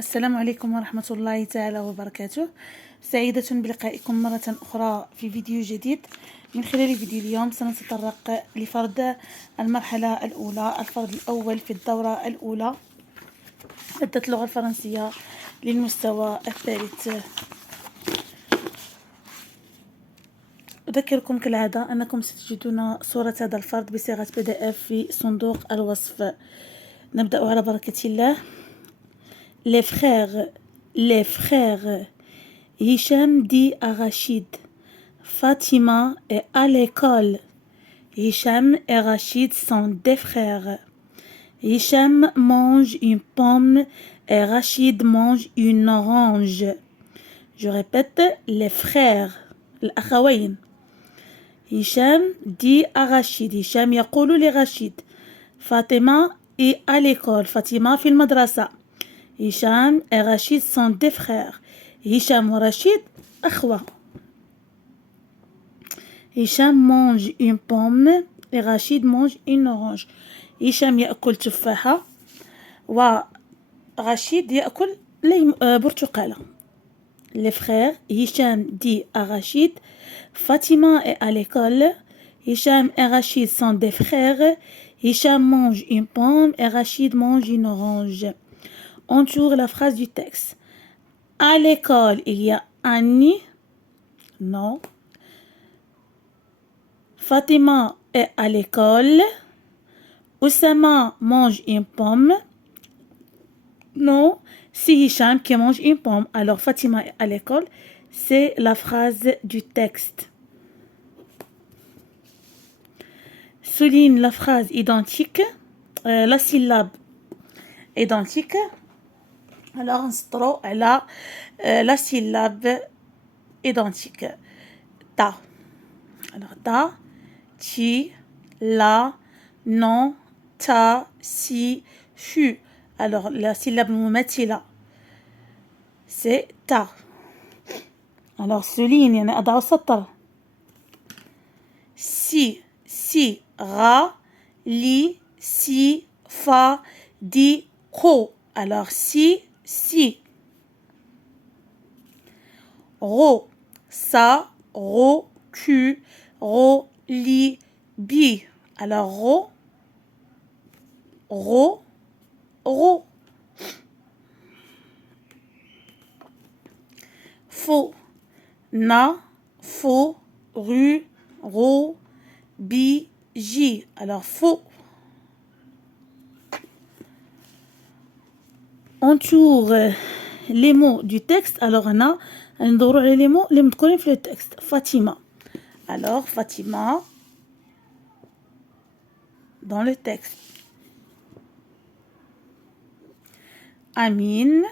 السلام عليكم ورحمة الله تعالى وبركاته. سعيدة بلقائكم مرة أخرى في فيديو جديد. من خلال فيديو اليوم سنتطرق لفرض المرحلة الأولى، الفرض الأول في الدورة الأولى، مادة اللغة الفرنسية للمستوى الثالث. أذكركم كالعادة أنكم ستجدون صورة هذا الفرض بصيغة PDF في صندوق الوصف. نبدأ على بركة الله. Les frères Hicham dit à Rachid, Fatima est à l'école. Hicham et Rachid sont des frères. Hicham mange une pomme et Rachid mange une orange. Je répète, les frères الأخوين. Hicham dit à Rachid, Hicham يقول لرشيد, Fatima est à l'école. Fatima في المدرسة. Hicham et Rachid sont des frères. Hicham et Rachid أخوة. Hicham mange une pomme et Rachid mange une orange. Hicham يأكل تفاحة ورشيد يأكل برتقالة. Les frères Hicham dit à Rachid, Fatima est à l'école. Hicham et Rachid sont des frères. Hicham mange une pomme et Rachid mange une orange. Entoure la phrase du texte. À l'école, il y a Annie. Non. Fatima est à l'école. Oussama mange une pomme. Non. C'est Hicham qui mange une pomme. Alors Fatima est à l'école. C'est la phrase du texte. Souligne la phrase identique. La syllabe identique. Alors نسطروا على la syllabe identique. Ta. Alors ta, ti, la, non, ta, si, chu. Alors la syllabe مماثلة c'est ta. Alors souligne يعني أضع سطر. Si, ra, li, si, fa, di, ko. Alors si. Ro, sa, ro, cu, ro, li, bi. Alors ro. Faux, na, faux, ru, ro, bi, ji. Alors faux. Entoure les mots du texte. Alors on a les mots les مذكورين في le texte. Fatima. Alors Fatima dans le texte. Amine.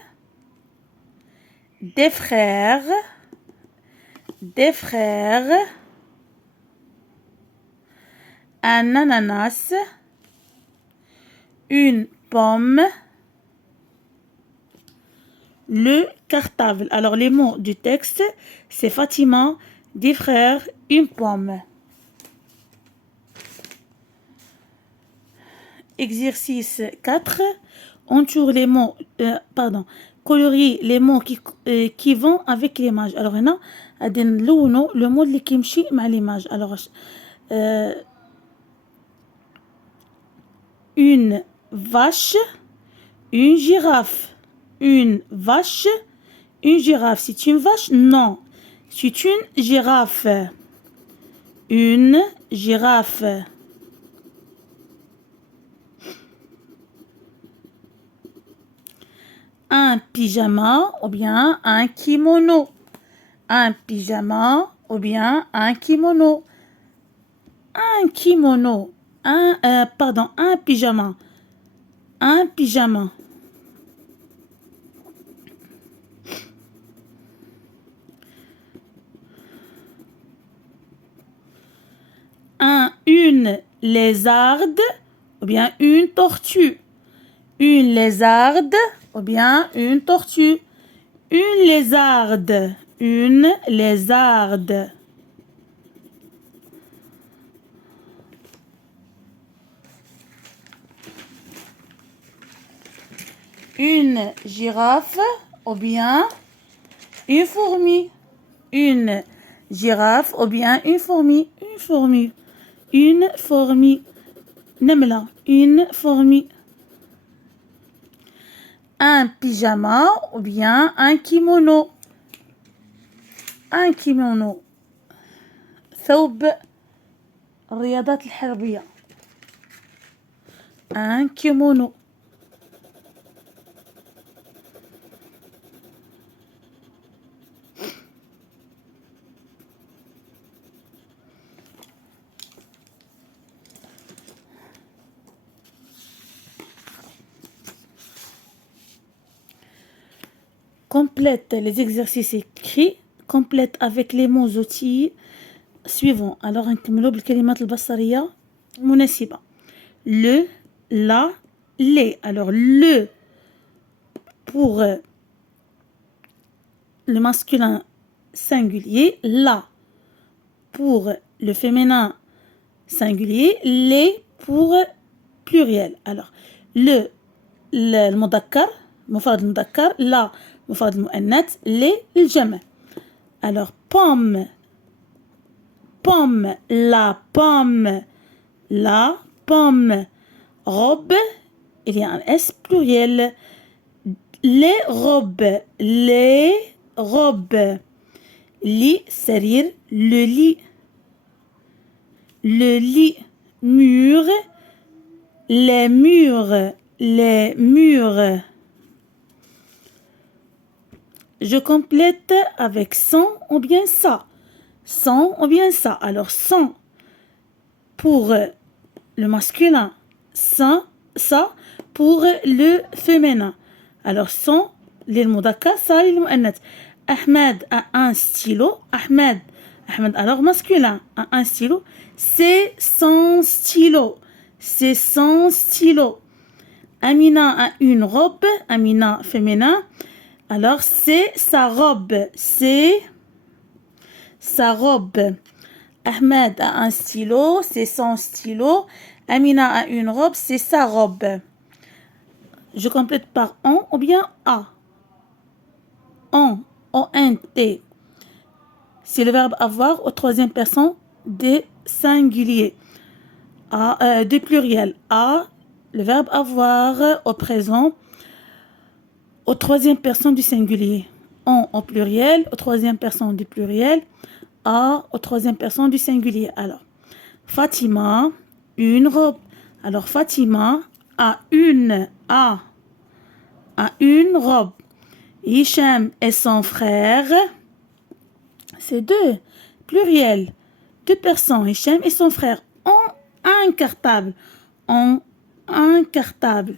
Des frères. Un ananas. Une pomme. Le cartable. Alors les mots du texte, c'est Fatima, des frères, une pomme. Exercice 4. Entoure les mots, colorie les mots qui vont avec l'image. Alors هنا غادي نلونوا le mot اللي كيمشي مع l'image. Alors une vache, une girafe. Une vache, une girafe. C'est une vache? Non. C'est une girafe. Une girafe. Un pyjama ou bien un kimono. Un pyjama ou bien un kimono. Un kimono. Un pyjama. Un pyjama. Une lézarde ou bien une tortue. Une lézarde ou bien une tortue. Une lézarde. Une lézarde. une girafe ou bien une fourmi. Une girafe ou bien une fourmi. Une fourmi. Une fourmi. نملة. Une fourmi. Un pyjama ou bien un kimono. Un kimono. ثوب الرياضات الحربية. Un kimono. Complète les exercices écrits. Complète avec les mots outils suivants. Alors نكملوا بالكلمات البصرية مناسبة. Le, la, les. Alors le pour le masculin singulier, la pour le féminin singulier, les pour pluriel. Alors le المذكر مفرد المذكر, la مفرد المؤنث, les الجمع. Alors pomme, pomme, la pomme, la pomme. Robe, il y a un S pluriel. Les robes, les robes. Lit, sarir, le lit. Le lit. Mur, les murs, les murs. Je complète avec sans ou bien ça. Sans ou bien ça. Alors sans pour le masculin, ça pour le féminin. Alors sans للمذكر, ça للمؤنث. Ahmed a un stylo. Ahmed alors masculin a un stylo. C'est son stylo. C'est son stylo. Amina a une robe. Amina féminin. Alors c'est sa robe. C'est sa robe. Ahmed a un stylo. C'est son stylo. Amina a une robe. C'est sa robe. Je complète par on ou bien a. On, O-N-T. C'est le verbe avoir au troisième personne des singuliers. Du pluriel. A, le verbe avoir au présent au troisième personne du singulier. On au pluriel, au troisième personne du pluriel. A au troisième personne du singulier. Alors, Fatima, une robe. Alors, Fatima a une robe. Hicham et son frère, c'est deux, pluriel, deux personnes, Hicham et son frère, ont un cartable. Ont un cartable.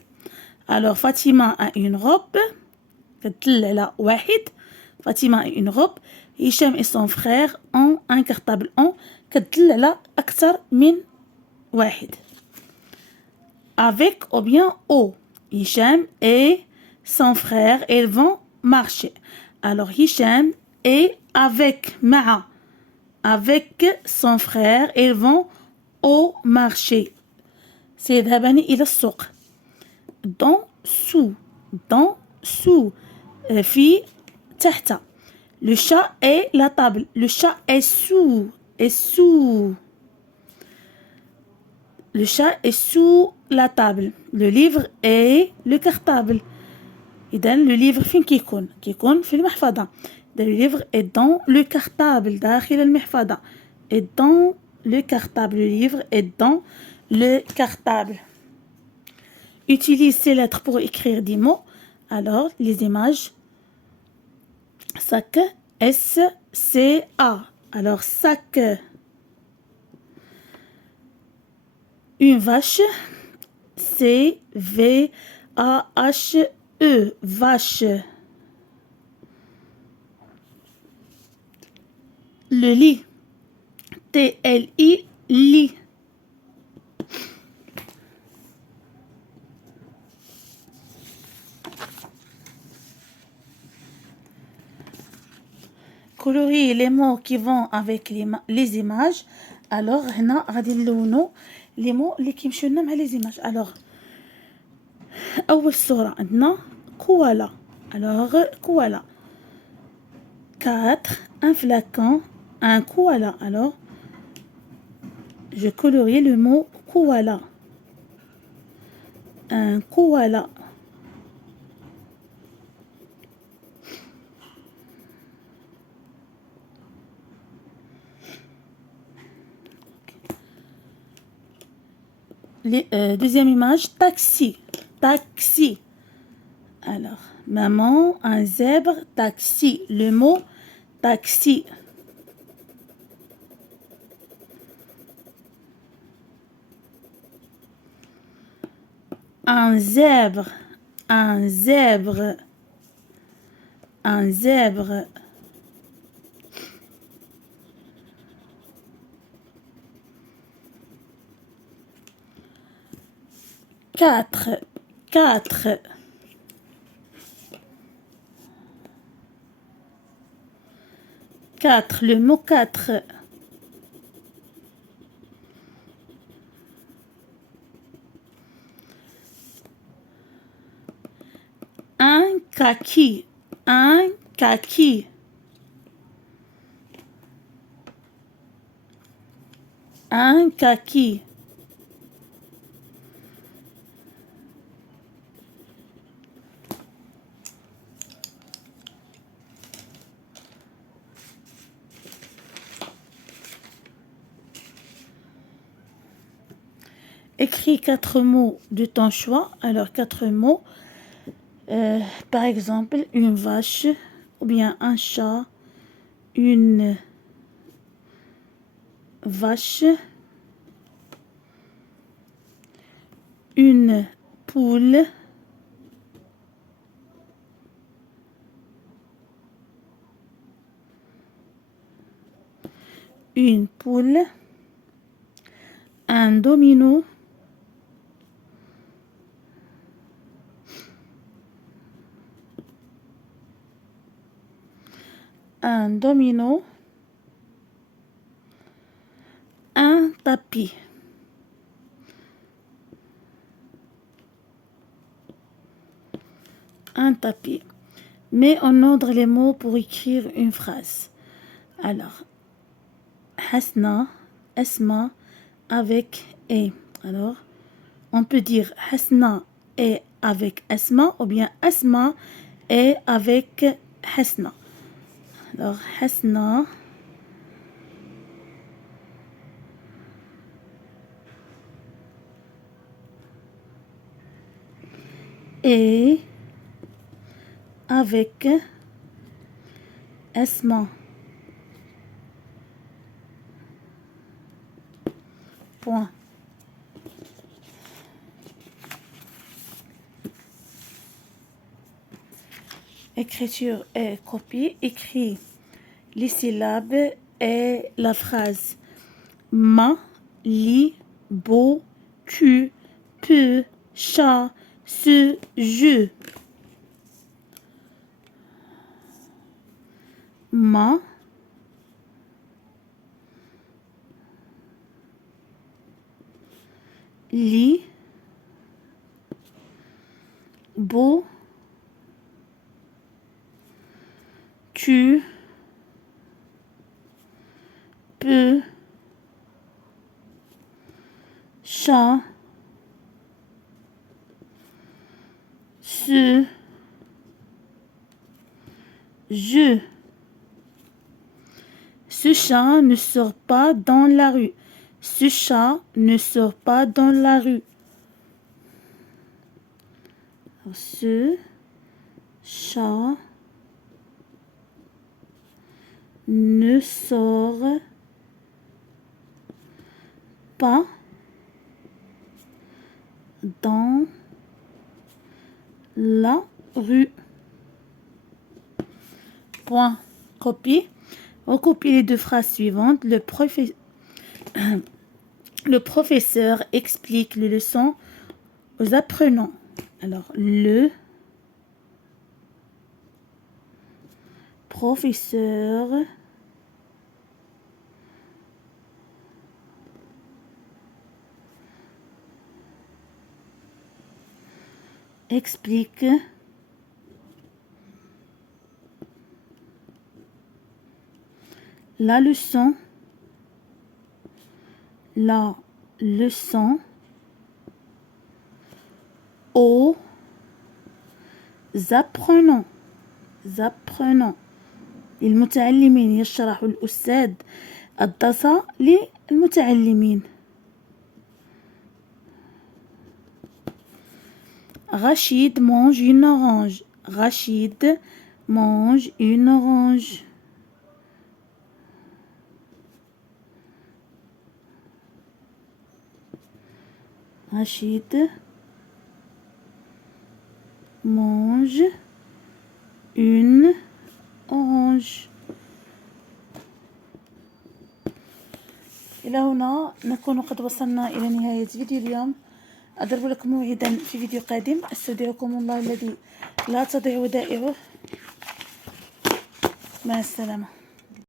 Alors, Fatima a une robe. Fatima a une robe. Hicham et son frère ont un cartable. Ont أكثر من واحد. Avec ou bien au. Hicham et son frère, ils vont marcher. Alors, Hicham est avec Ma'a. Avec son frère, ils vont au marché. سيذهبان إلى السوق. Dans, sous. Dans, sous. في, تحت. Le chat est la table. Le chat est sous. Est sous. Le chat est sous la table. Le livre est le cartable. إذا le livre فين كيكون في المحفظة. Le livre est dans le cartable داخل المحفظة. Est dans le cartable. Le livre est dans le cartable. Utilise ces lettres pour écrire des mots. Alors, les images. Sac, S-C-A. Alors, sac. Une vache. C-V-A-H-E. Vache. Le lit. T-L-I. Lit. Colorier les mots qui vont avec les images. Alors, هنا غادي نلونوا les mots اللي كيمشيو لنا مع les images. Alors, أول صورة عندنا koala. Alors, koala. 4. Un flacon, un koala. Alors, je colorie le mot koala. Un koala. Deuxième image, taxi. Taxi. Alors, maman, un zèbre, taxi. Le mot taxi. Un zèbre. Un zèbre. Un zèbre. Quatre. Quatre. Quatre. Le mot quatre. Un kaki. Un kaki. Un kaki. Écris 4 mots de ton choix. Alors, 4 mots. Par exemple, une vache, ou bien un chat, une vache, une poule, une poule, un domino, un domino, un tapis. Un tapis. Mets en ordre les mots pour écrire une phrase. Alors, Hasna, Asma, avec et. Alors, on peut dire Hasna est avec Asma ou bien Asma est avec Hasna. Alors, Hasna est avec Asma. Point. Écriture et copie. Écris les syllabes et la phrase. Ma, li, beau, tu, peux, chat, ce, je. Ma, li, beau, tu, peux, chat, ce, je. Ce chat ne sort pas dans la rue. Ce chat ne sort pas dans la rue. Ce chat ne sort pas dans la rue. Point. Copie. Recopie les deux phrases suivantes. Le professeur explique les leçons aux apprenants. Alors, le professeur explique La leçon. La leçon. Aux apprenants. apprenants. المتعلمين. يشرح الأستاذ الدرس للمتعلمين. Rachid mange une orange. Rachid mange une orange. Rachid mange une orange. إلى هنا نكون قد وصلنا إلى نهاية فيديو اليوم. أضرب لكم موعدا في فيديو قادم. أستودعكم الله الذي لا تضيع ودائعه. مع السلامة.